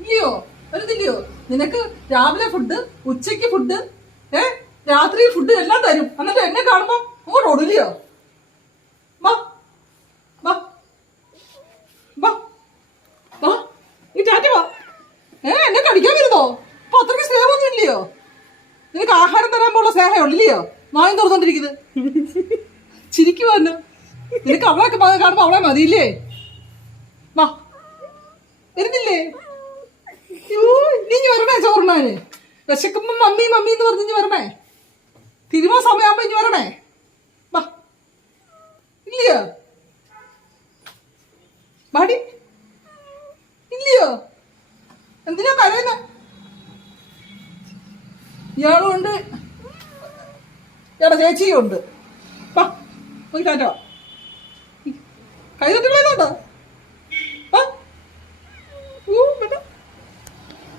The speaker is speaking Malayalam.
ഇല്ലയോ വരുന്നില്ലയോ? നിനക്ക് രാവിലെ ഫുഡ്, ഉച്ചക്ക് ഫുഡ്, രാത്രി ഫുഡ് എല്ലാം തരും. എന്നിട്ട് എന്നെ കാണുമ്പോ അങ്ങോട്ട് ഓടില്ലയോ? വാ വാ വാ വാ ഈ ടാറ്റ വാ. എന്നെ കടിക്കാൻ വരുന്നോ? അപ്പൊ അത്രയ്ക്ക് സ്നേഹമൊന്നും ഇല്ലയോ? നിനക്ക് ആഹാരം തരാൻ പോലുള്ള സ്നേഹം ഉള്ളില്ലയോ? മായം തുറന്നോണ്ടിരിക്കുന്നത് ചിരിക്കുവല്ലോ. നിനക്ക് അവളൊക്കെ കാണുമ്പോ അവളെ മതിയില്ലേ? വാ വരുന്നില്ലേ? നീ വരണേ ചോറിനാന്. വിശക്കുമ്പോ മമ്മി മമ്മി എന്ന് പറഞ്ഞ് വരണേ. തിരുമോ സമയമാകുമ്പോ ഇനി വരണേ. വാ ഇല്ലയോ? വാടി ഇല്ലയോ? എന്തിനാ കരയുന്ന? ഇയാളും ഉണ്ട്, ഇയാളുടെ ചേച്ചിയും ഉണ്ട്. വാ ഒരു കാറ്റോ കൈ തട്ടുകളോ.